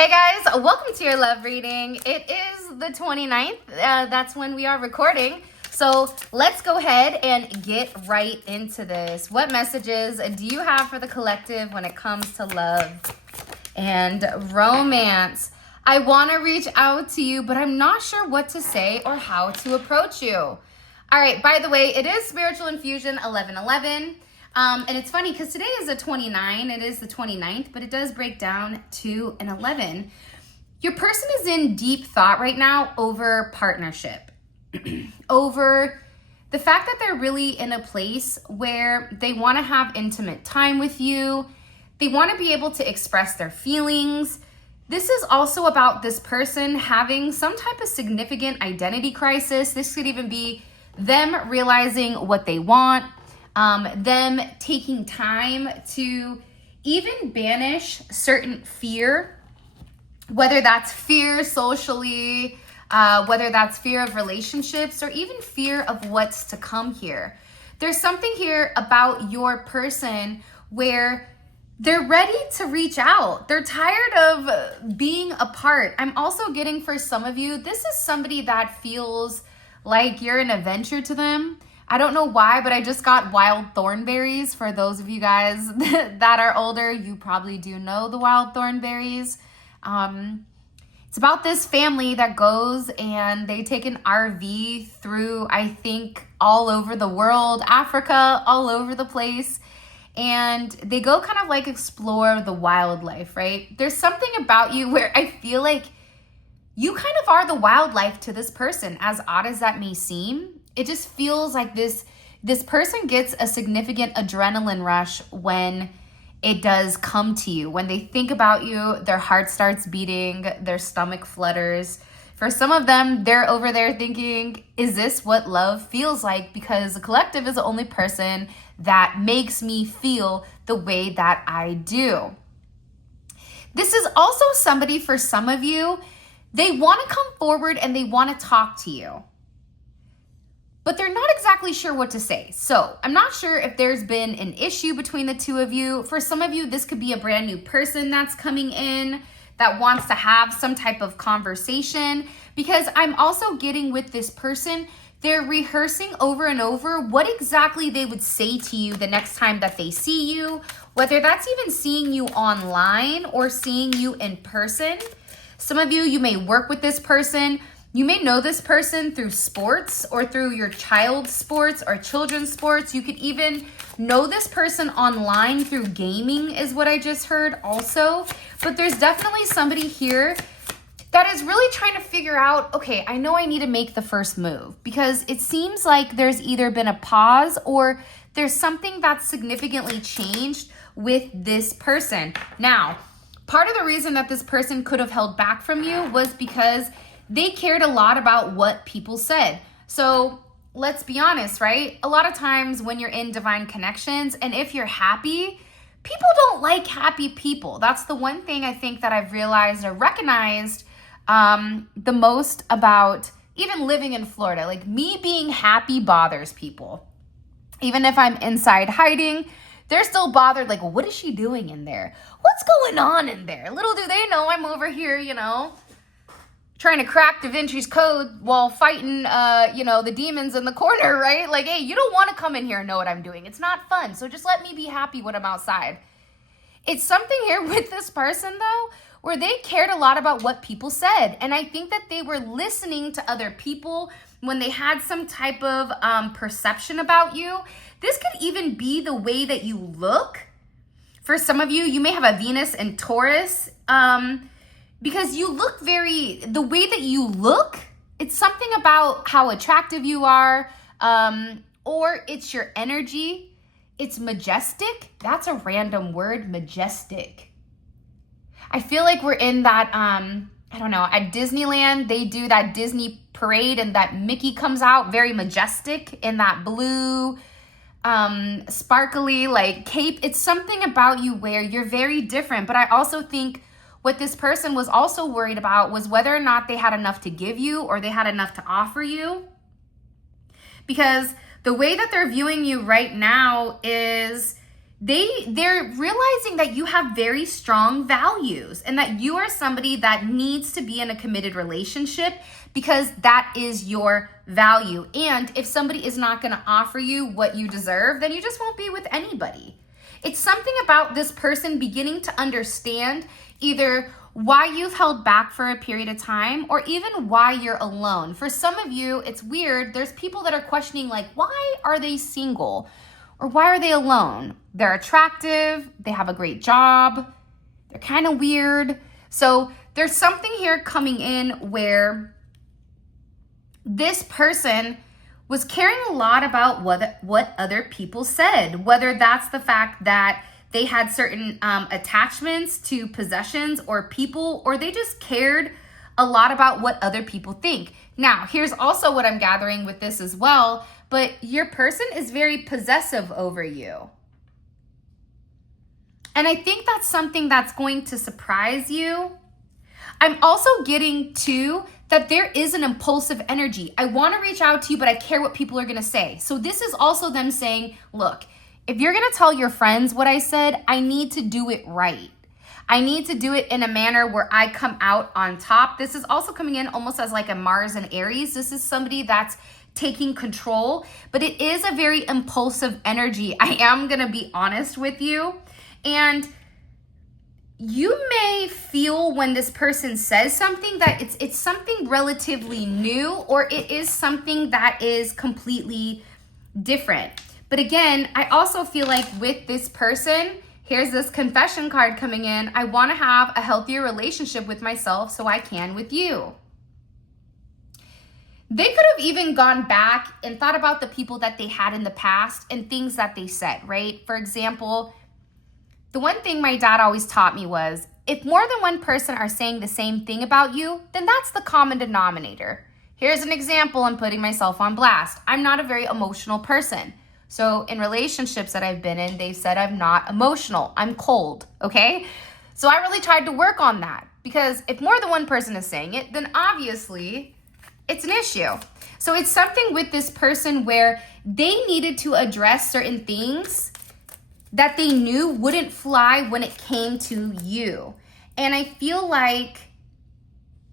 Hey guys, welcome to your love reading. It is the 29th. That's when we are recording. So let's go ahead and get right into this. What messages do you have for the collective when it comes to love and romance? I want to reach out to you, but I'm not sure what to say or how to approach you. All right, by the way, it is Spiritual Infusion 1111. And it's funny because today is the 29, it is the 29th, but it does break down to an 11. Your person is in deep thought right now over partnership, over the fact that they're really in a place where they want to have intimate time with you. They want to be able to express their feelings. This is also about this person having some type of significant identity crisis. This could even be them realizing what they want. Them taking time to even banish certain fear, whether that's fear socially, whether that's fear of relationships, or even fear of what's to come here. There's something here about your person where they're ready to reach out. They're tired of being apart. I'm also getting, for some of you, this is somebody that feels like you're an adventure to them. I don't know why, but I just got wild thornberries. For those of you guys that are older, you probably do know the wild thornberries. It's about this family that goes and they take an RV through, I think, all over the world, Africa, all over the place. And they go kind of like explore the wildlife, right? There's something about you where I feel like you kind of are the wildlife to this person, as odd as that may seem. It just feels like this person gets a significant adrenaline rush when it does come to you. When they think about you, their heart starts beating, their stomach flutters. For some of them, they're over there thinking, is this what love feels like? Because the collective is the only person that makes me feel the way that I do. This is also somebody, for some of you, they want to come forward and they want to talk to you, but they're not exactly sure what to say. So I'm not sure if there's been an issue between the two of you. For some of you, this could be a brand new person that's coming in that wants to have some type of conversation, because I'm also getting with this person, they're rehearsing over and over what exactly they would say to you the next time that they see you, whether that's even seeing you online or seeing you in person. Some of you may work with this person. You may know this person through sports or through your child's sports or children's sports. You could even know this person online through gaming, is what I just heard also. But there's definitely somebody here that is really trying to figure out, okay, I know I need to make the first move, because it seems like there's either been a pause or there's something that's significantly changed with this person. Now, part of the reason that this person could have held back from you was because they cared a lot about what people said. So let's be honest, right? A lot of times when you're in divine connections, and if you're happy, people don't like happy people. That's the one thing I think that I've realized or recognized the most about even living in Florida. Like, me being happy bothers people. Even if I'm inside hiding, they're still bothered. Like, what is she doing in there? What's going on in there? Little do they know I'm over here, trying to crack Da Vinci's code while fighting, the demons in the corner, right? Like, hey, you don't want to come in here and know what I'm doing. It's not fun. So just let me be happy when I'm outside. It's something here with this person, though, where they cared a lot about what people said. And I think that they were listening to other people when they had some type of perception about you. This could even be the way that you look. For some of you, you may have a Venus in Taurus, because you look the way that you look, it's something about how attractive you are, or it's your energy. It's majestic. That's a random word, majestic. I feel like we're in that, I don't know, at Disneyland, they do that Disney parade and that Mickey comes out very majestic in that blue, sparkly like cape. It's something about you where you're very different. But I also think what this person was also worried about was whether or not they had enough to give you or they had enough to offer you. Because the way that they're viewing you right now is they're realizing that you have very strong values and that you are somebody that needs to be in a committed relationship because that is your value. And if somebody is not going to offer you what you deserve, then you just won't be with anybody. It's something about this person beginning to understand either why you've held back for a period of time or even why you're alone. For some of you, it's weird. There's people that are questioning, like, why are they single? Or why are they alone? They're attractive, they have a great job, they're kind of weird. So there's something here coming in where this person was caring a lot about what other people said, whether that's the fact that they had certain attachments to possessions or people, or they just cared a lot about what other people think. Now, here's also what I'm gathering with this as well, but your person is very possessive over you. And I think that's something that's going to surprise you. I'm also getting to that there is an impulsive energy. I want to reach out to you, but I care what people are going to say. So this is also them saying, look, if you're going to tell your friends what I said, I need to do it right. I need to do it in a manner where I come out on top. This is also coming in almost as like a Mars and Aries. This is somebody that's taking control, but it is a very impulsive energy. I am going to be honest with you. And you may feel when this person says something that it's something relatively new, or it is something that is completely different. But again, I also feel like with this person, here's this confession card coming in. I want to have a healthier relationship with myself so I can with you. They could have even gone back and thought about the people that they had in the past and things that they said, right? For example, the one thing my dad always taught me was, if more than one person are saying the same thing about you, then that's the common denominator. Here's an example. I'm putting myself on blast. I'm not a very emotional person. So in relationships that I've been in, they've said I'm not emotional. I'm cold, okay? So I really tried to work on that, because if more than one person is saying it, then obviously it's an issue. So it's something with this person where they needed to address certain things that they knew wouldn't fly when it came to you. And I feel like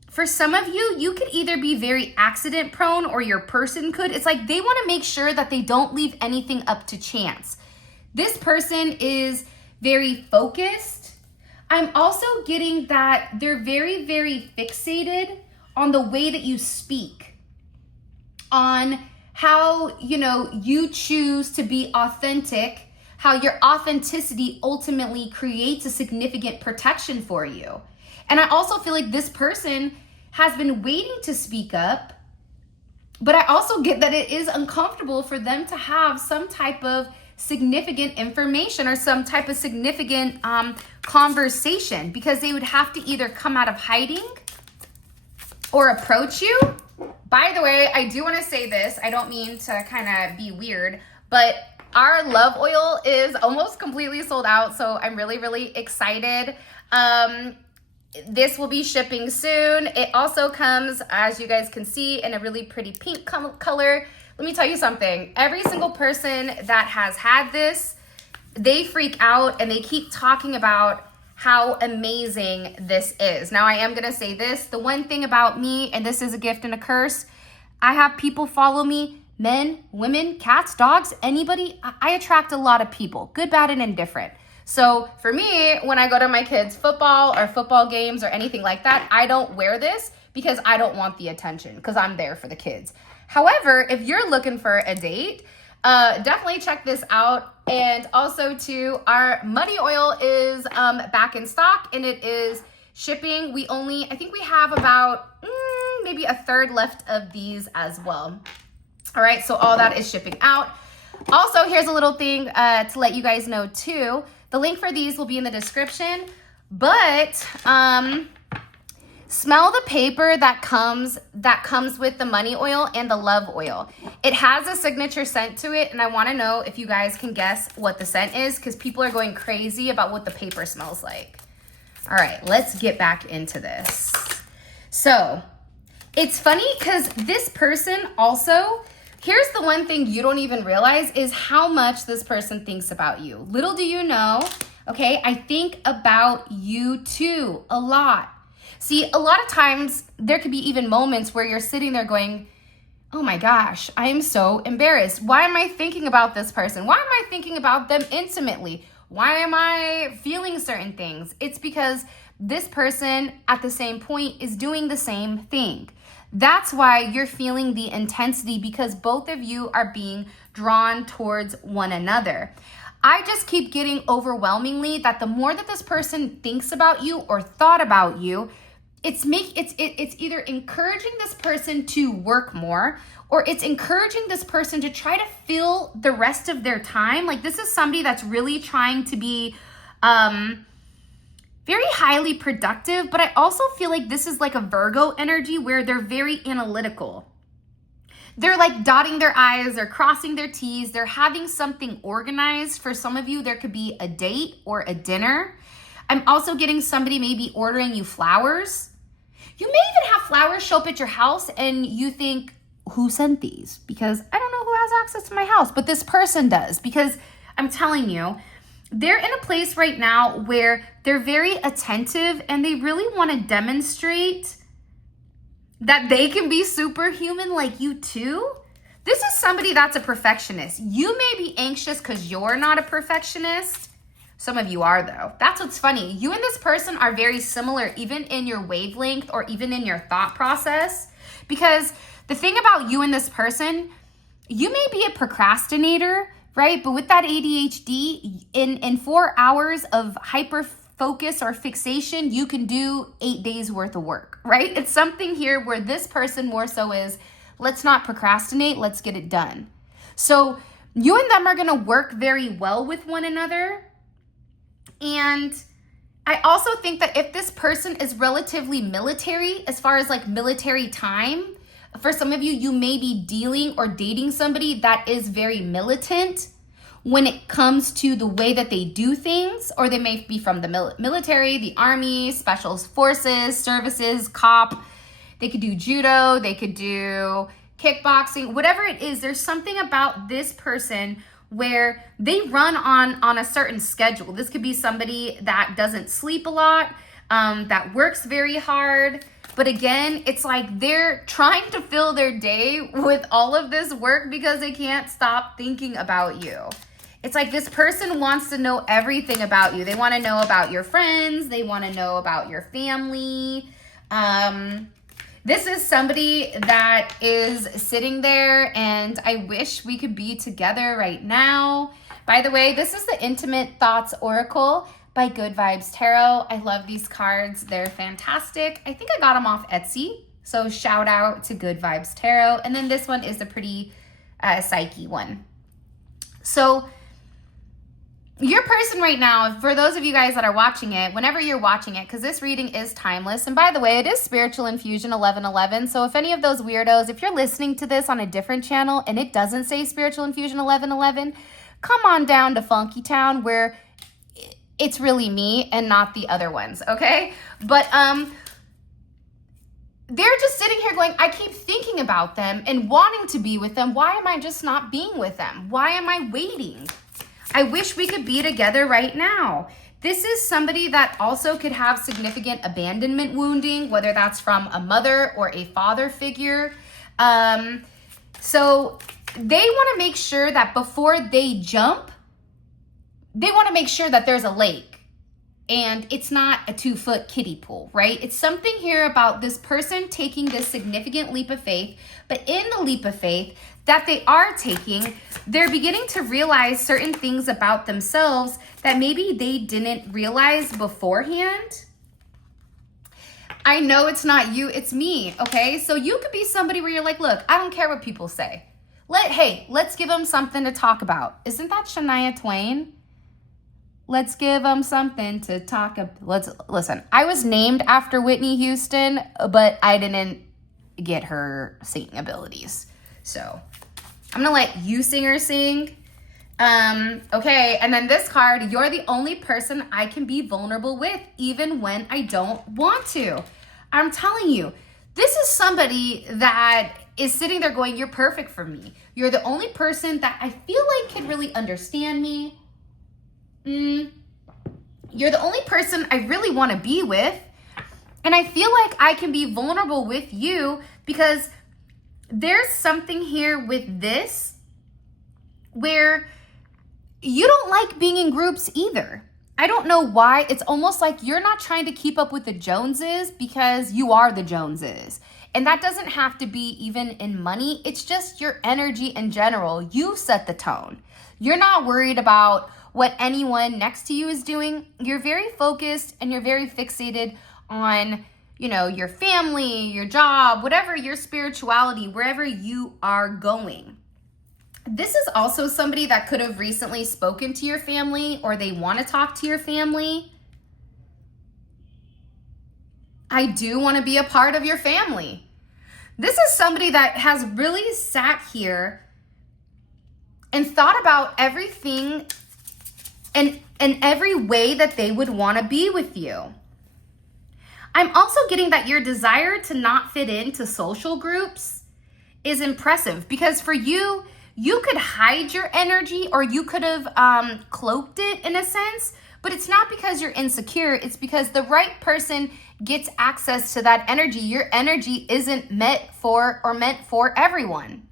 for some of you, you could either be very accident prone or your person could. It's like they want to make sure that they don't leave anything up to chance. This person is very focused. I'm also getting that they're very, very fixated on the way that you speak, on how, you choose to be authentic, how your authenticity ultimately creates a significant protection for you. And I also feel like this person has been waiting to speak up, but I also get that it is uncomfortable for them to have some type of significant information or some type of significant conversation, because they would have to either come out of hiding or approach you. By the way, I do want to say this. I don't mean to kind of be weird, but our love oil is almost completely sold out, so I'm really, really excited. This will be shipping soon. It also comes, as you guys can see, in a really pretty pink color. Let me tell you something. Every single person that has had this, they freak out and they keep talking about how amazing this is. Now, I am going to say this. The one thing about me, and this is a gift and a curse, I have people follow me, men, women, cats, dogs, anybody. I attract a lot of people, good, bad, and indifferent. So for me, when I go to my kids' football or football games or anything like that, I don't wear this because I don't want the attention, because I'm there for the kids. However, if you're looking for a date, definitely check this out. And also too, our muddy oil is back in stock, and it is shipping. I think we have about maybe a third left of these as well. All right, so all that is shipping out. Also, here's a little thing to let you guys know too. The link for these will be in the description, but smell the paper that comes with the money oil and the love oil. It has a signature scent to it, and I want to know if you guys can guess what the scent is, because people are going crazy about what the paper smells like. All right, let's get back into this. So it's funny because this person also Here's the one thing you don't even realize is how much this person thinks about you. Little do you know, okay, I think about you too a lot. See, a lot of times there could be even moments where you're sitting there going, oh my gosh, I am so embarrassed. Why am I thinking about this person? Why am I thinking about them intimately? Why am I feeling certain things? It's because this person at the same point is doing the same thing. That's why you're feeling the intensity, because both of you are being drawn towards one another. I just keep getting overwhelmingly that the more that this person thinks about you or thought about you, it's either encouraging this person to work more, or it's encouraging this person to try to fill the rest of their time. Like, this is somebody that's really trying to be very highly productive, but I also feel like this is like a Virgo energy where they're very analytical. They're like dotting their I's, they're crossing their T's, they're having something organized. For some of you, there could be a date or a dinner. I'm also getting somebody maybe ordering you flowers. You may even have flowers show up at your house and you think, who sent these? Because I don't know who has access to my house, but this person does. Because I'm telling you, they're in a place right now where they're very attentive and they really want to demonstrate that they can be superhuman like you too. This is somebody that's a perfectionist. You may be anxious because you're not a perfectionist. Some of you are, though. That's what's funny. You and this person are very similar, even in your wavelength or even in your thought process. Because the thing about you and this person, you may be a procrastinator, right? But with that ADHD, in 4 hours of hyper focus or fixation, you can do 8 days worth of work, right? It's something here where this person more so is, let's not procrastinate, let's get it done. So you and them are going to work very well with one another. And I also think that if this person is relatively military, as far as like military time, for some of you, you may be dealing or dating somebody that is very militant when it comes to the way that they do things, or they may be from the military, the army, special forces, services, cop. They could do judo, they could do kickboxing, whatever it is. There's something about this person where they run on a certain schedule. This could be somebody that doesn't sleep a lot, that works very hard. But again, it's like they're trying to fill their day with all of this work because they can't stop thinking about you. It's like this person wants to know everything about you. They want to know about your friends. They want to know about your family. This is somebody that is sitting there and I wish we could be together right now. By the way, this is the Intimate Thoughts Oracle by Good Vibes Tarot. I love these cards. They're fantastic. I think I got them off Etsy. So shout out to Good Vibes Tarot. And then this one is a pretty psyche one. So your person right now, for those of you guys that are watching it, whenever you're watching it, because this reading is timeless. And by the way, it is Spiritual Infusion 1111. So if any of those weirdos, if you're listening to this on a different channel and it doesn't say Spiritual Infusion 1111, come on down to Funky Town where it's really me and not the other ones, okay? But they're just sitting here going, I keep thinking about them and wanting to be with them. Why am I just not being with them? Why am I waiting? I wish we could be together right now. This is somebody that also could have significant abandonment wounding, whether that's from a mother or a father figure. So they want to make sure that before they jump, they want to make sure that there's a lake and it's not a 2-foot kiddie pool, right? It's something here about this person taking this significant leap of faith, but in the leap of faith that they are taking, they're beginning to realize certain things about themselves that maybe they didn't realize beforehand. I know it's not you, it's me, okay? So you could be somebody where you're like, look, I don't care what people say. Let's give them something to talk about. Isn't that Shania Twain? Let's give them something to talk about. Listen, I was named after Whitney Houston, but I didn't get her singing abilities. So I'm gonna let you singers sing. Okay, and then this card, you're the only person I can be vulnerable with, even when I don't want to. I'm telling you, this is somebody that is sitting there going, you're perfect for me. You're the only person that I feel like can really understand me. You're the only person I really want to be with. And I feel like I can be vulnerable with you because there's something here with this where you don't like being in groups either. I don't know why. It's almost like you're not trying to keep up with the Joneses because you are the Joneses. And that doesn't have to be even in money. It's just your energy in general. You set the tone. You're not worried about what anyone next to you is doing. You're very focused and you're very fixated on, you know, your family, your job, whatever, your spirituality, wherever you are going. This is also somebody that could have recently spoken to your family or they want to talk to your family. I do want to be a part of your family. This is somebody that has really sat here and thought about everything and every way that they would want to be with you. I'm also getting that your desire to not fit into social groups is impressive because for you, you could hide your energy or you could have cloaked it in a sense, but it's not because you're insecure. It's because the right person gets access to that energy. Your energy isn't meant for everyone.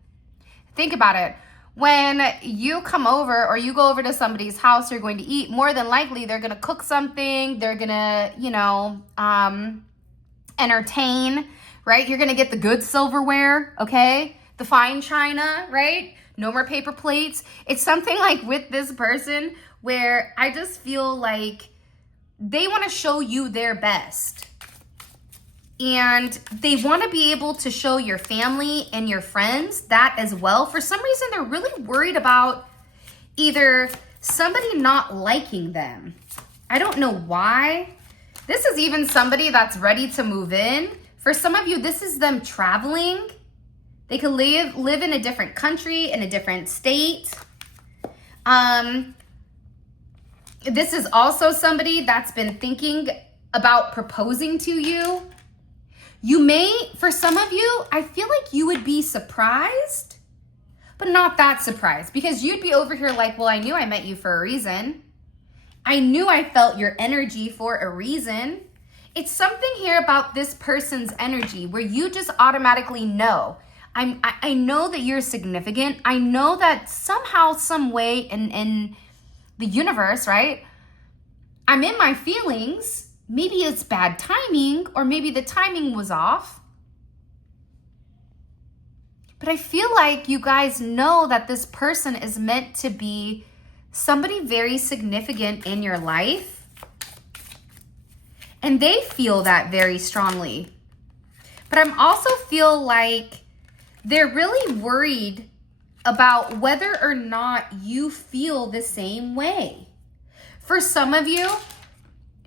Think about it. When you come over or you go over to somebody's house, you're going to eat, more than likely they're going to cook something. They're going to, entertain, right? You're going to get the good silverware, okay? The fine china, right? No more paper plates. It's something like with this person where I just feel like they want to show you their best. And they want to be able to show your family and your friends that as well. For some reason, they're really worried about either somebody not liking them. I don't know why. This is even somebody that's ready to move in. For some of you, this is them traveling. They could live in a different country, in a different state. This is also somebody that's been thinking about proposing to you. You may, for some of you, I feel like you would be surprised, but not that surprised because you'd be over here like, well, I knew I met you for a reason. I knew I felt your energy for a reason. It's something here about this person's energy where you just automatically know. I know that you're significant. I know that somehow, some way in the universe, right? I'm in my feelings. Maybe it's bad timing, or maybe the timing was off. But I feel like you guys know that this person is meant to be somebody very significant in your life. And they feel that very strongly. But I'm also feel like they're really worried about whether or not you feel the same way. For some of you,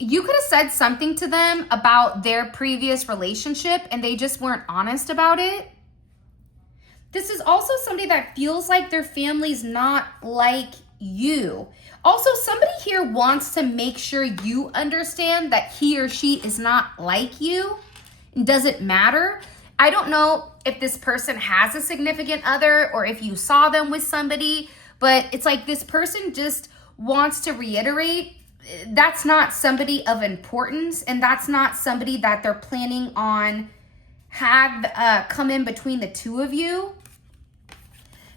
you could have said something to them about their previous relationship and they just weren't honest about it. This is also somebody that feels like their family's not like you. Also, somebody here wants to make sure you understand that he or she is not like you. It doesn't matter. I don't know if this person has a significant other or if you saw them with somebody, but it's like this person just wants to reiterate that's not somebody of importance, and that's not somebody that they're planning on have come in between the two of you.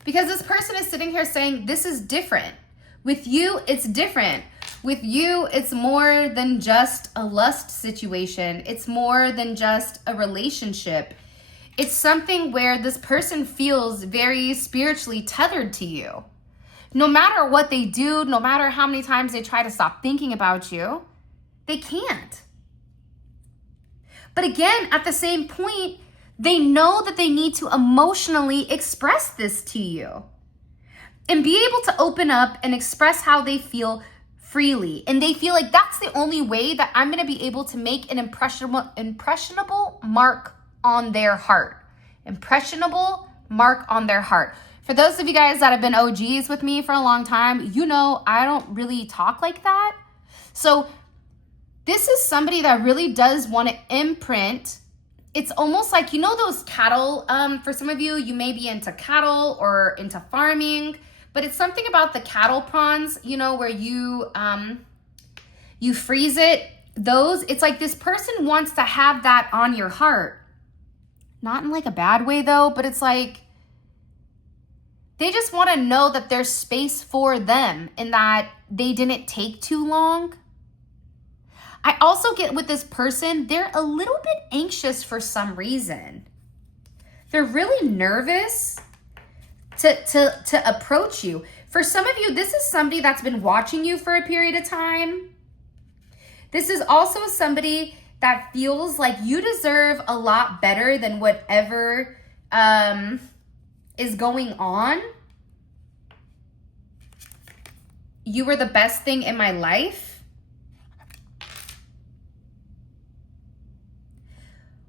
Because this person is sitting here saying, this is different. With you, it's different. With you, it's more than just a lust situation. It's more than just a relationship. It's something where this person feels very spiritually tethered to you. No matter what they do, no matter how many times they try to stop thinking about you, they can't. But again, at the same point, they know that they need to emotionally express this to you and be able to open up and express how they feel freely. And they feel like that's the only way that I'm going to be able to make an impressionable mark on their heart. Impressionable mark on their heart. For those of you guys that have been OGs with me for a long time, you know I don't really talk like that. So this is somebody that really does want to imprint it's almost like, you know, those cattle, for some of you, you may be into cattle or into farming, but it's something about the cattle prawns, you know, where you freeze it. Those, it's like this person wants to have that on your heart. Not in like a bad way though, but it's like, they just want to know that there's space for them and that they didn't take too long. I also get with this person, they're a little bit anxious for some reason. They're really nervous to approach you. For some of you, this is somebody that's been watching you for a period of time. This is also somebody that feels like you deserve a lot better than whatever is going on. You were the best thing in my life.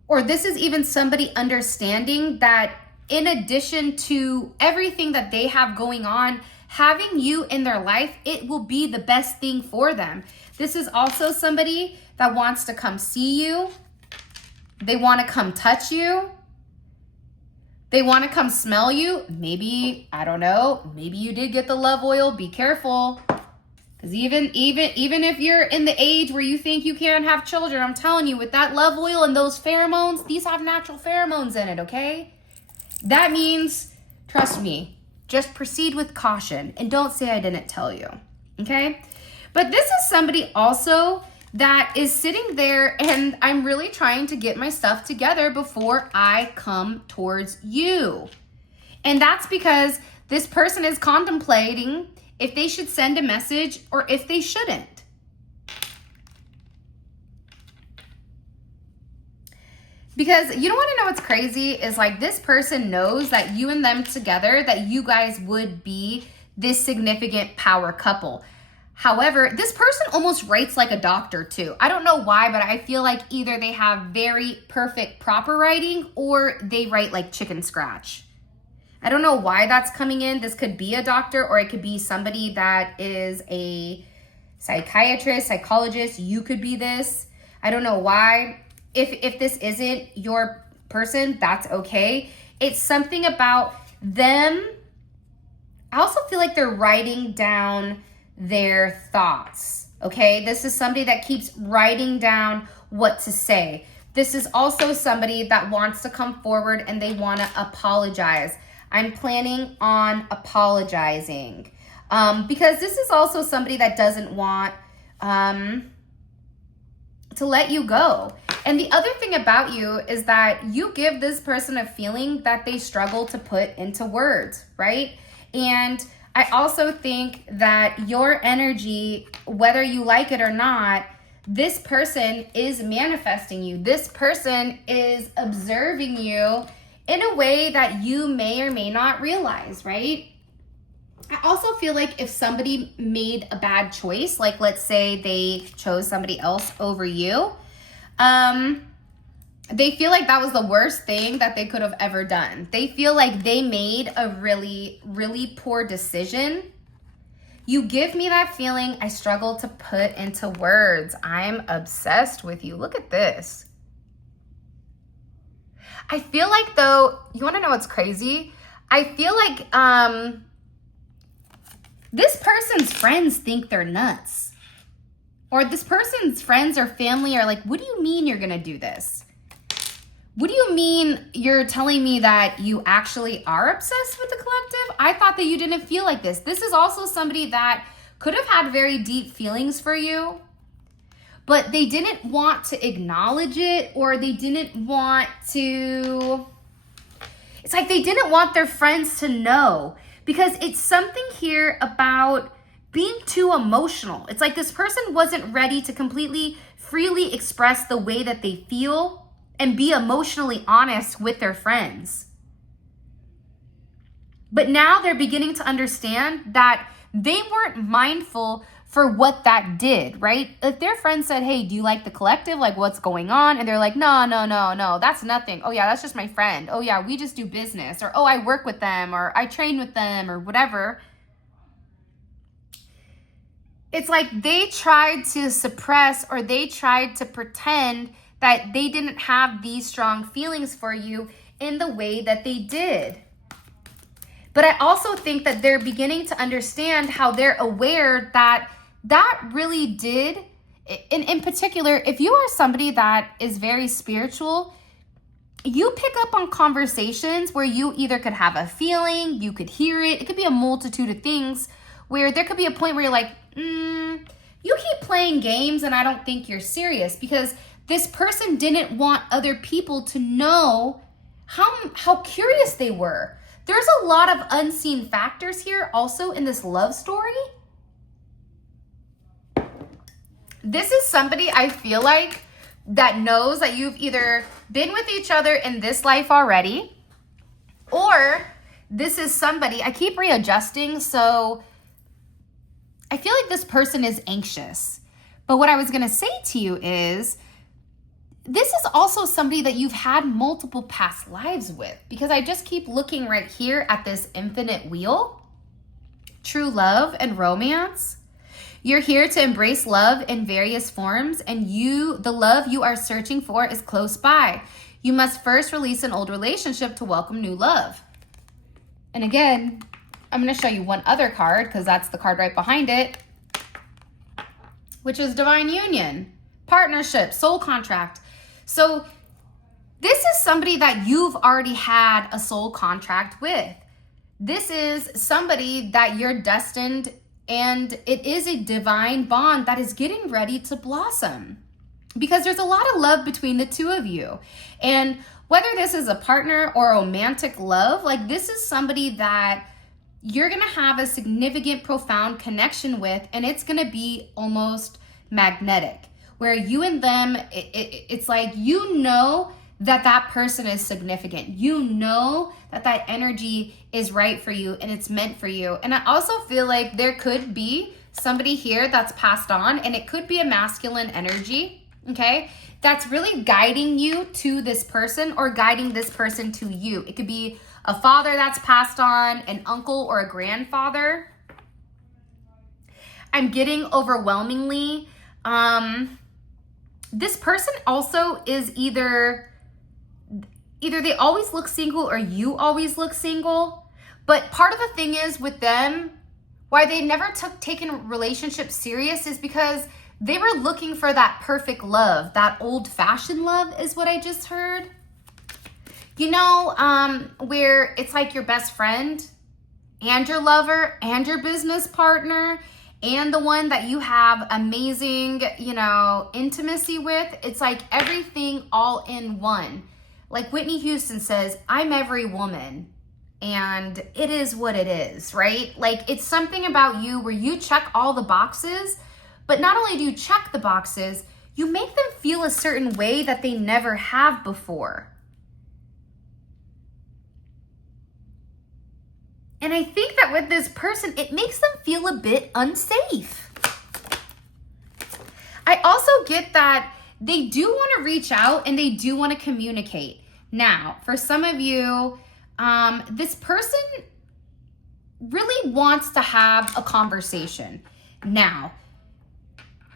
Or this is even somebody understanding that in addition to everything that they have going on, having you in their life, it will be the best thing for them. This is also somebody that wants to come see you. They want to come touch you. They want to come smell you. Maybe, I don't know, maybe you did get the love oil. Be careful. Because even if you're in the age where you think you can't have children, I'm telling you, with that love oil and those pheromones, these have natural pheromones in it, okay? That means, trust me, just proceed with caution and don't say I didn't tell you, okay? But this is somebody also that is sitting there and I'm really trying to get my stuff together before I come towards you. And that's because this person is contemplating if they should send a message or if they shouldn't. Because you don't want to know what's crazy is like this person knows that you and them together, that you guys would be this significant power couple. However, this person almost writes like a doctor too. I don't know why, but I feel like either they have very perfect proper writing or they write like chicken scratch. I don't know why that's coming in. This could be a doctor or it could be somebody that is a psychiatrist, psychologist. You could be this. I don't know why. If this isn't your person, that's okay. It's something about them. I also feel like they're writing down their thoughts, okay? This is somebody that keeps writing down what to say. This is also somebody that wants to come forward and they want to apologize. I'm planning on apologizing because this is also somebody that doesn't want to let you go. And the other thing about you is that you give this person a feeling that they struggle to put into words, right? And I also think that your energy, whether you like it or not, this person is manifesting you. This person is observing you in a way that you may or may not realize, right? I also feel like if somebody made a bad choice, like let's say they chose somebody else over you, they feel like that was the worst thing that they could have ever done. They feel like they made a really, really poor decision. You give me that feeling I struggle to put into words. I'm obsessed with you. Look at this. I feel like though, you want to know what's crazy? I feel like this person's friends think they're nuts. Or this person's friends or family are like, what do you mean you're going to do this? What do you mean you're telling me that you actually are obsessed with the collective? I thought that you didn't feel like this. This is also somebody that could have had very deep feelings for you, but they didn't want to acknowledge it, or they didn't want to, it's like they didn't want their friends to know, because it's something here about being too emotional. It's like this person wasn't ready to completely freely express the way that they feel and be emotionally honest with their friends. But now they're beginning to understand that they weren't mindful for what that did, right? If their friend said, hey, do you like the collective? Like, what's going on? And they're like, no, that's nothing. Oh yeah, that's just my friend. Oh yeah, we just do business. Or, oh, I work with them, or I train with them, or whatever. It's like they tried to suppress, or they tried to pretend that they didn't have these strong feelings for you in the way that they did. But I also think that they're beginning to understand how they're aware that that really did, in particular, if you are somebody that is very spiritual, you pick up on conversations where you either could have a feeling, you could hear it. It could be a multitude of things where there could be a point where you're like, you keep playing games and I don't think you're serious, because this person didn't want other people to know how curious they were. There's a lot of unseen factors here also in this love story. This is somebody I feel like that knows that you've either been with each other in this life already, or this is somebody, I keep readjusting, so I feel like this person is anxious. But what I was going to say to you is, this is also somebody that you've had multiple past lives with, because I just keep looking right here at this infinite wheel, true love and romance. You're here to embrace love in various forms, and the love you are searching for is close by. You must first release an old relationship to welcome new love. And again, I'm going to show you one other card, because that's the card right behind it, which is Divine Union, partnership, soul contract. So this is somebody that you've already had a soul contract with. This is somebody that you're destined, and it is a divine bond that is getting ready to blossom, because there's a lot of love between the two of you. And whether this is a partner or a romantic love, like, this is somebody that you're going to have a significant, profound connection with, and it's going to be almost magnetic, where you and them, it's like, you know that that person is significant. You know that that energy is right for you and it's meant for you. And I also feel like there could be somebody here that's passed on, and it could be a masculine energy, okay, that's really guiding you to this person or guiding this person to you. It could be a father that's passed on, an uncle or a grandfather. I'm getting overwhelmingly, this person also is either they always look single or you always look single. But part of the thing is with them, why they never taken relationships serious is because they were looking for that perfect love, that old-fashioned love is what I just heard. You know, where it's like your best friend and your lover and your business partner and the one that you have amazing, intimacy with. It's like everything all in one. Like Whitney Houston says, I'm every woman, and it is what it is, right? Like, it's something about you where you check all the boxes, but not only do you check the boxes, you make them feel a certain way that they never have before. And I think that with this person, it makes them feel a bit unsafe. I also get that they do want to reach out and they do want to communicate. Now, for some of you, this person really wants to have a conversation. Now,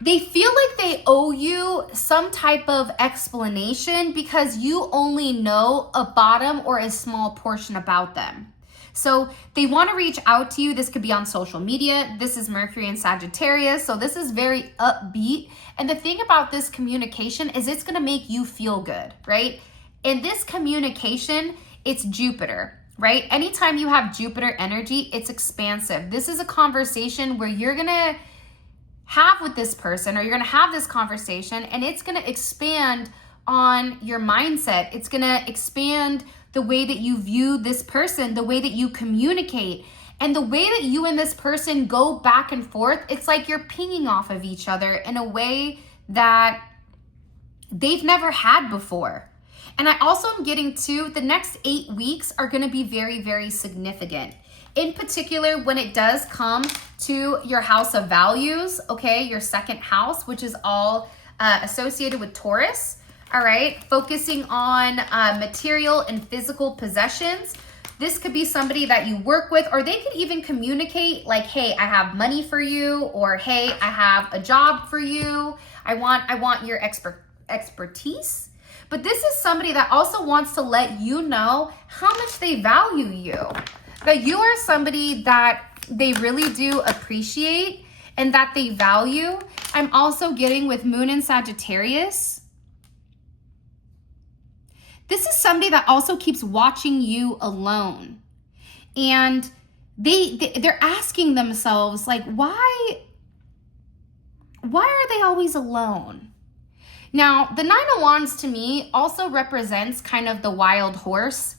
they feel like they owe you some type of explanation because you only know a bottom or a small portion about them. So they want to reach out to you. This could be on social media. This is Mercury and Sagittarius. So this is very upbeat. And the thing about this communication is it's going to make you feel good, right? In this communication, it's Jupiter, right? Anytime you have Jupiter energy, it's expansive. This is a conversation where you're going to have with this person, or you're going to have this conversation, and it's going to expand on your mindset. It's going to expand the way that you view this person, the way that you communicate, and the way that you and this person go back and forth. It's like you're pinging off of each other in a way that they've never had before. And I also am getting to the next 8 weeks are going to be very, very significant. In particular, when it does come to your house of values, okay, your second house, which is all associated with Taurus. All right, focusing on material and physical possessions. This could be somebody that you work with, or they could even communicate like, hey, I have money for you, or hey, I have a job for you. I want your expertise, but this is somebody that also wants to let you know how much they value you. That you are somebody that they really do appreciate and that they value. I'm also getting with Moon in Sagittarius. This is somebody that also keeps watching you alone. And they're asking themselves, like, why are they always alone? Now, the Nine of Wands to me also represents kind of the wild horse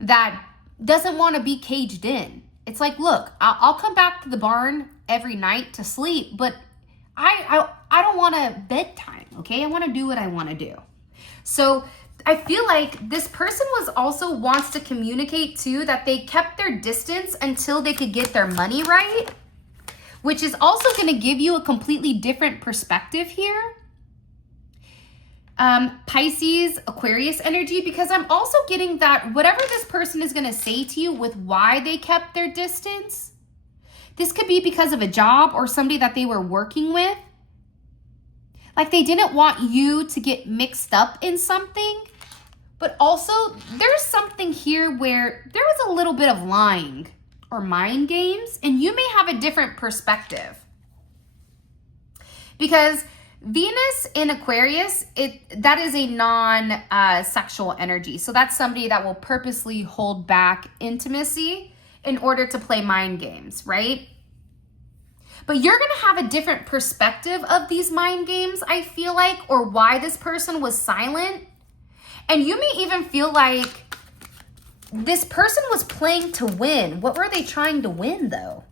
that doesn't want to be caged in. It's like, look, I'll come back to the barn every night to sleep, but I don't want a bedtime, okay? I want to do what I want to do. So I feel like this person also wants to communicate too that they kept their distance until they could get their money right, which is also going to give you a completely different perspective here. Pisces, Aquarius energy, because I'm also getting that whatever this person is going to say to you with why they kept their distance, this could be because of a job or somebody that they were working with. Like they didn't want you to get mixed up in something, but also there's something here where there was a little bit of lying or mind games, and you may have a different perspective. Because Venus in Aquarius, that is a non-sexual energy. So that's somebody that will purposely hold back intimacy in order to play mind games, right? But you're going to have a different perspective of these mind games, I feel like, or why this person was silent. And you may even feel like this person was playing to win. What were they trying to win, though?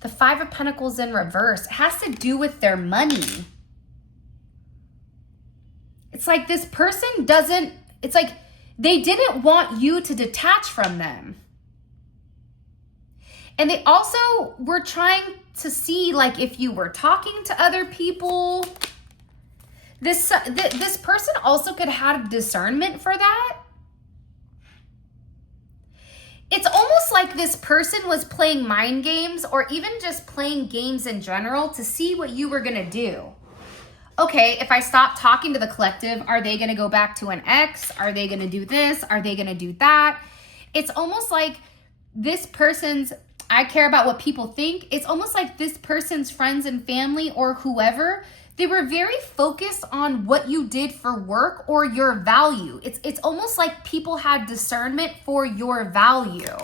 The Five of Pentacles in reverse. It has to do with their money. It's like this person it's like they didn't want you to detach from them. And they also were trying to see, like, if you were talking to other people. This person also could have discernment for that. It's almost like this person was playing mind games or even just playing games in general to see what you were going to do. Okay, if I stop talking to the collective, are they going to go back to an ex? Are they going to do this? Are they going to do that? It's almost like this person's, I care about what people think. It's almost like this person's friends and family or whoever, they were very focused on what you did for work or your value. It's almost like people had discernment for your value.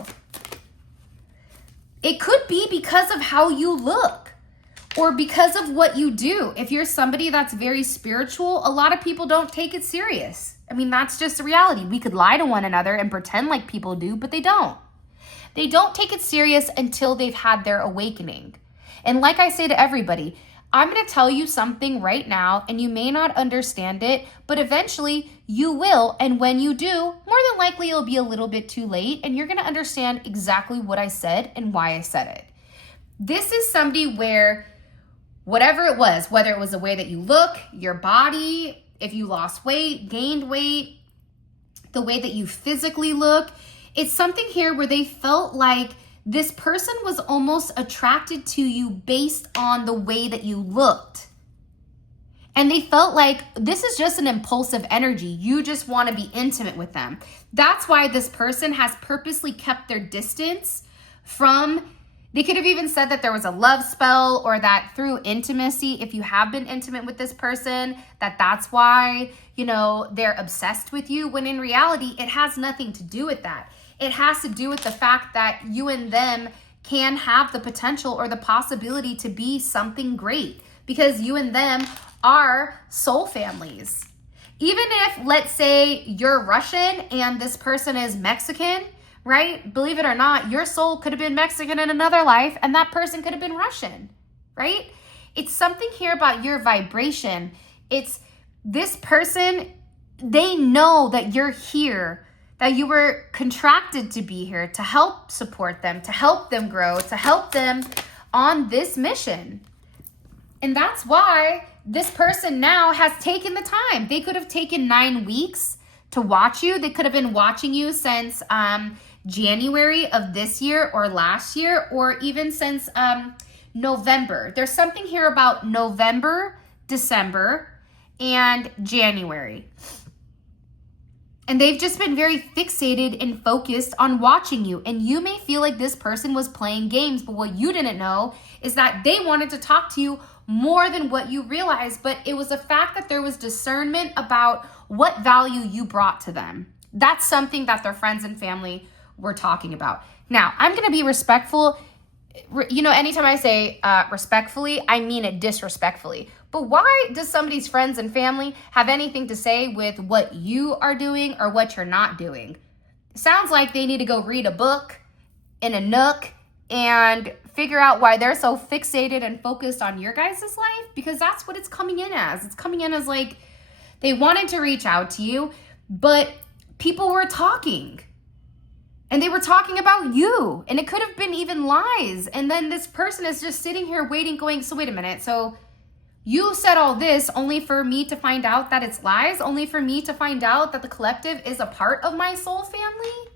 It could be because of how you look or because of what you do. If you're somebody that's very spiritual, a lot of people don't take it serious. I mean, that's just the reality. We could lie to one another and pretend like people do, but they don't. They don't take it serious until they've had their awakening. And like I say to everybody, I'm going to tell you something right now, and you may not understand it, but eventually you will. And when you do, more than likely it'll be a little bit too late, and you're going to understand exactly what I said and why I said it. This is somebody where whatever it was, whether it was the way that you look, your body, if you lost weight, gained weight, the way that you physically look, it's something here where they felt like this person was almost attracted to you based on the way that you looked. And they felt like this is just an impulsive energy. You just want to be intimate with them. That's why this person has purposely kept their distance from, they could have even said that there was a love spell or that through intimacy, if you have been intimate with this person, that's why, they're obsessed with you, when in reality, it has nothing to do with that. It has to do with the fact that you and them can have the potential or the possibility to be something great because you and them are soul families. Even if, let's say, you're Russian and this person is Mexican, right? Believe it or not, your soul could have been Mexican in another life and that person could have been Russian, right? It's something here about your vibration. It's this person, they know that you're here, that you were contracted to be here to help support them, to help them grow, to help them on this mission. And that's why this person now has taken the time. They could have taken 9 weeks to watch you. They could have been watching you since January of this year or last year, or even since November. There's something here about November, December, and January. And they've just been very fixated and focused on watching you. And you may feel like this person was playing games, but what you didn't know is that they wanted to talk to you more than what you realized. But it was a fact that there was discernment about what value you brought to them. That's something that their friends and family were talking about. Now, I'm going to be respectful. You know, anytime I say respectfully, I mean it disrespectfully. But why does somebody's friends and family have anything to say with what you are doing or what you're not doing? It sounds like they need to go read a book in a nook and figure out why they're so fixated and focused on your guys' life, because that's what it's coming in as. It's coming in as like they wanted to reach out to you, but people were talking. And they were talking about you. And it could have been even lies. And then this person is just sitting here waiting, going, so wait a minute. So you said all this only for me to find out that it's lies? Only for me to find out that the collective is a part of my soul family?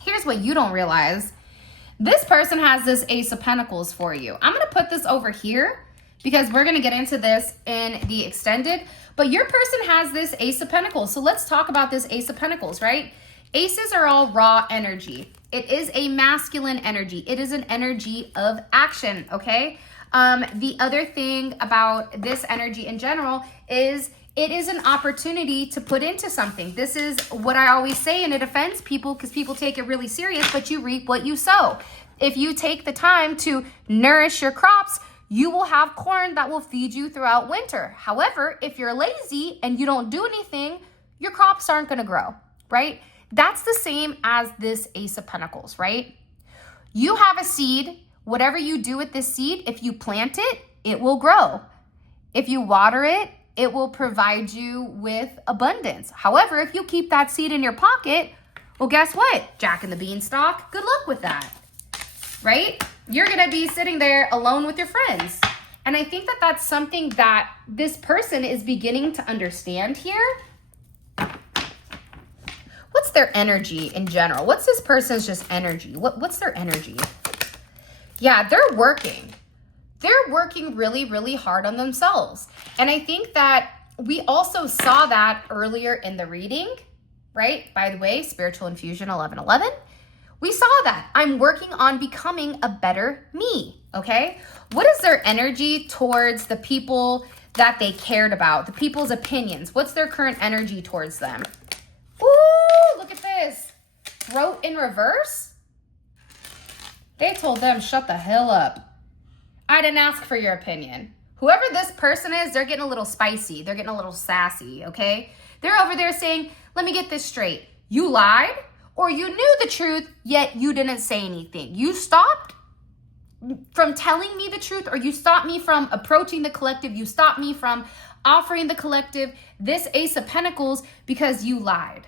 Here's what you don't realize. This person has this Ace of Pentacles for you. I'm going to put this over here because we're going to get into this in the extended. But your person has this Ace of Pentacles. So let's talk about this Ace of Pentacles, right? Aces are all raw energy. It is a masculine energy. It is an energy of action, okay? The other thing about this energy in general is it is an opportunity to put into something. This is what I always say, and it offends people because people take it really serious, but you reap what you sow. If you take the time to nourish your crops, you will have corn that will feed you throughout winter. However, if you're lazy and you don't do anything, your crops aren't going to grow, right? That's the same as this Ace of Pentacles, right? You have a seed. Whatever you do with this seed, if you plant it, it will grow. If you water it, it will provide you with abundance. However, if you keep that seed in your pocket, well, guess what? Jack and the Beanstalk, good luck with that, right? You're going to be sitting there alone with your friends. And I think that that's something that this person is beginning to understand here. What's their energy in general? What's this person's just energy? What's their energy? Yeah, they're working. They're working really, really hard on themselves. And I think that we also saw that earlier in the reading, right? By the way, Spiritual Infusion 1111. We saw that. I'm working on becoming a better me, okay? What is their energy towards the people that they cared about? The people's opinions. What's their current energy towards them? Ooh, look at this. Throat in reverse. They told them, shut the hell up. I didn't ask for your opinion. Whoever this person is, they're getting a little spicy. They're getting a little sassy, okay? They're over there saying, let me get this straight. You lied or you knew the truth, yet you didn't say anything. You stopped from telling me the truth, or you stopped me from approaching the collective. You stopped me from offering the collective this Ace of Pentacles because you lied.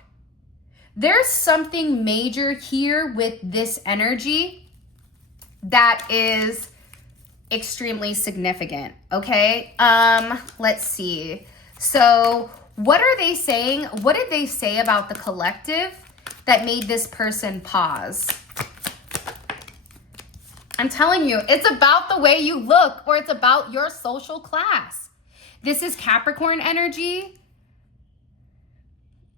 There's something major here with this energy that is extremely significant, okay? Let's see. So what are they saying? What did they say about the collective that made this person pause? I'm telling you, it's about the way you look, or it's about your social class. This is Capricorn energy.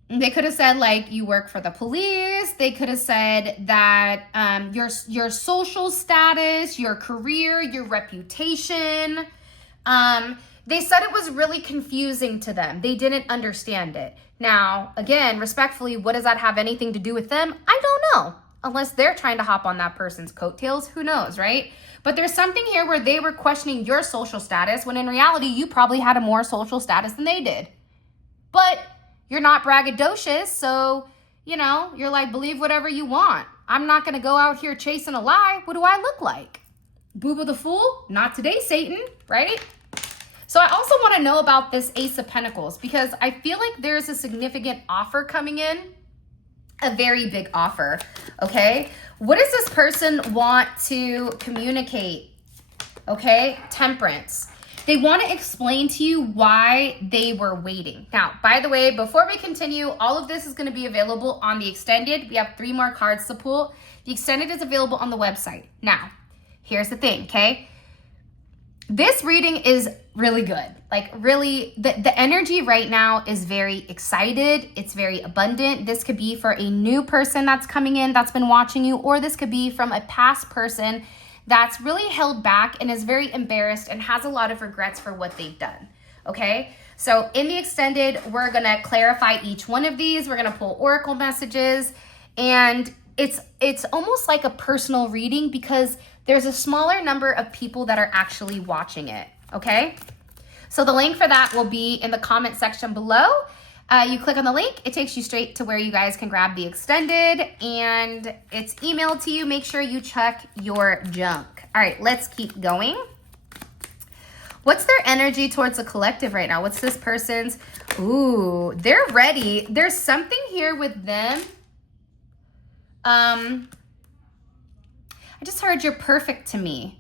They could have said, like, you work for the police. They could have said that your social status, your career, your reputation. They said it was really confusing to them. They didn't understand it. Now, again, respectfully, what does that have anything to do with them? I don't know. Unless they're trying to hop on that person's coattails, who knows, right? But there's something here where they were questioning your social status when in reality, you probably had a more social status than they did. But you're not braggadocious, so, you know, you're like, believe whatever you want. I'm not going to go out here chasing a lie. What do I look like? Boo-boo the Fool? Not today, Satan, right? So I also want to know about this Ace of Pentacles because I feel like there's a significant offer coming in, a very big offer, okay? What does this person want to communicate, okay? Temperance. They want to explain to you why they were waiting. Now, by the way, before we continue, all of this is going to be available on the extended. We have 3 more cards to pull. The extended is available on the website. Now, here's the thing, okay? This reading is really good. Like really, the energy right now is very excited. It's very abundant. This could be for a new person that's coming in that's been watching you, or this could be from a past person that's really held back and is very embarrassed and has a lot of regrets for what they've done. Okay, so in the extended, we're gonna clarify each one of these. We're gonna pull oracle messages, and it's almost like a personal reading because there's a smaller number of people that are actually watching it, okay? So the link for that will be in the comment section below. You click on the link, it takes you straight to where you guys can grab the extended, and it's emailed to you. Make sure you check your junk. All right, let's keep going. What's their energy towards the collective right now? What's this person's? Ooh, they're ready. There's something here with them. I just heard you're perfect to me.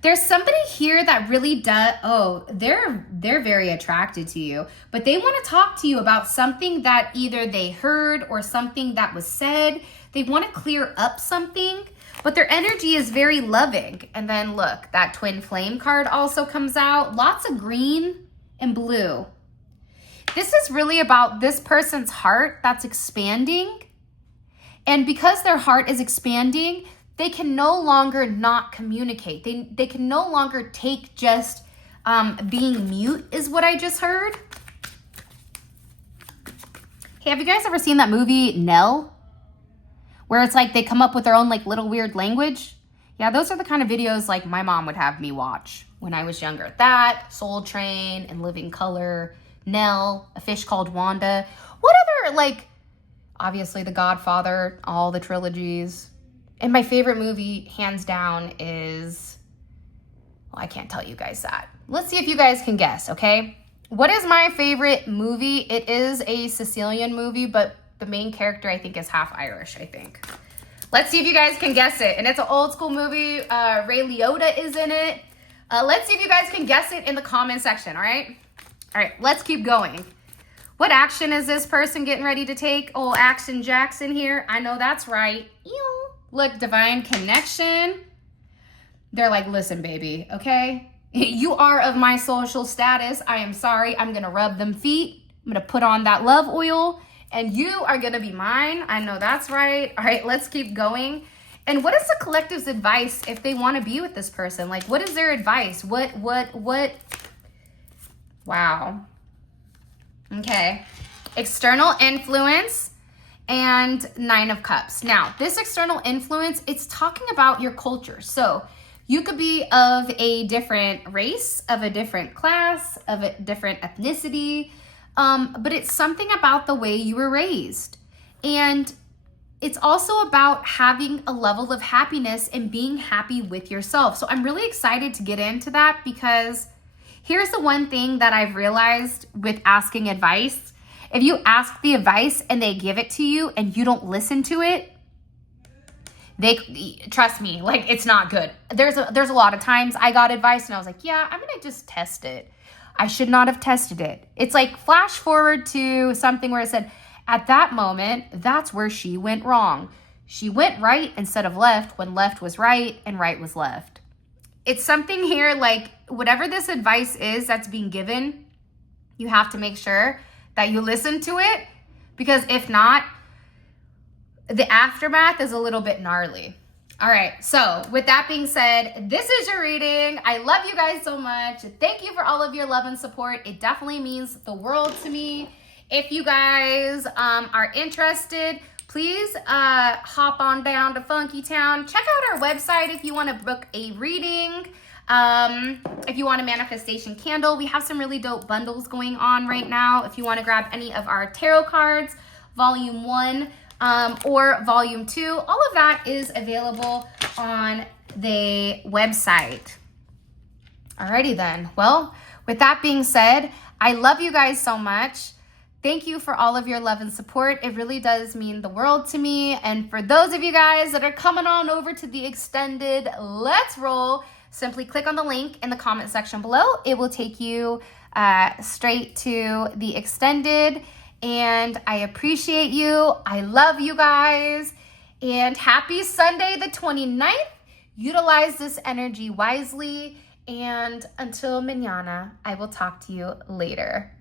There's somebody here that really does, oh, they're very attracted to you, but they want to talk to you about something that either they heard or something that was said. They want to clear up something, but their energy is very loving. And then look, that twin flame card also comes out. Lots of green and blue. This is really about this person's heart that's expanding. And because their heart is expanding, they can no longer not communicate. They can no longer take just being mute is what I just heard. Hey, have you guys ever seen that movie Nell? Where it's like they come up with their own like little weird language? Yeah, those are the kind of videos like my mom would have me watch when I was younger. That, Soul Train, and Living Color, Nell, A Fish Called Wanda. What other like... Obviously, The Godfather, all the trilogies. And my favorite movie, hands down, is... Well, I can't tell you guys that. Let's see if you guys can guess, okay? What is my favorite movie? It is a Sicilian movie, but the main character, I think, is half Irish, I think. Let's see if you guys can guess it. And it's an old school movie. Ray Liotta is in it. Let's see if you guys can guess it in the comment section, all right? All right, let's keep going. What action is this person getting ready to take? Oh, Action Jackson here. I know that's right. Ew. Look, divine connection. They're like, listen, baby, okay? You are of my social status. I am sorry. I'm going to rub them feet. I'm going to put on that love oil, and you are going to be mine. I know that's right. All right, let's keep going. And what is the collective's advice if they want to be with this person? Like, what is their advice? What? Wow. Okay, external influence and 9 of Cups. Now, this external influence, it's talking about your culture. So you could be of a different race, of a different class, of a different ethnicity, but it's something about the way you were raised. And it's also about having a level of happiness and being happy with yourself. So I'm really excited to get into that because here's the one thing that I've realized with asking advice. If you ask the advice and they give it to you and you don't listen to it, trust me, like it's not good. There's a lot of times I got advice and I was like, yeah, I'm gonna just test it. I should not have tested it. It's like flash forward to something where it said, at that moment, that's where she went wrong. She went right instead of left when left was right and right was left. It's something here like whatever this advice is that's being given, you have to make sure that you listen to it, because if not, the aftermath is a little bit gnarly. All right, so with that being said, this is your reading. I love you guys so much. Thank you for all of your love and support. It definitely means the world to me. If you guys are interested, please hop on down to Funky Town. Check out our website if you want to book a reading. If you want a manifestation candle, we have some really dope bundles going on right now. If you want to grab any of our tarot cards, volume 1 or volume 2, all of that is available on the website. Alrighty then. Well, with that being said, I love you guys so much. Thank you for all of your love and support. It really does mean the world to me. And for those of you guys that are coming on over to the extended, let's roll. Simply click on the link in the comment section below. It will take you straight to the extended. And I appreciate you. I love you guys. And happy Sunday the 29th. Utilize this energy wisely. And until mañana, I will talk to you later.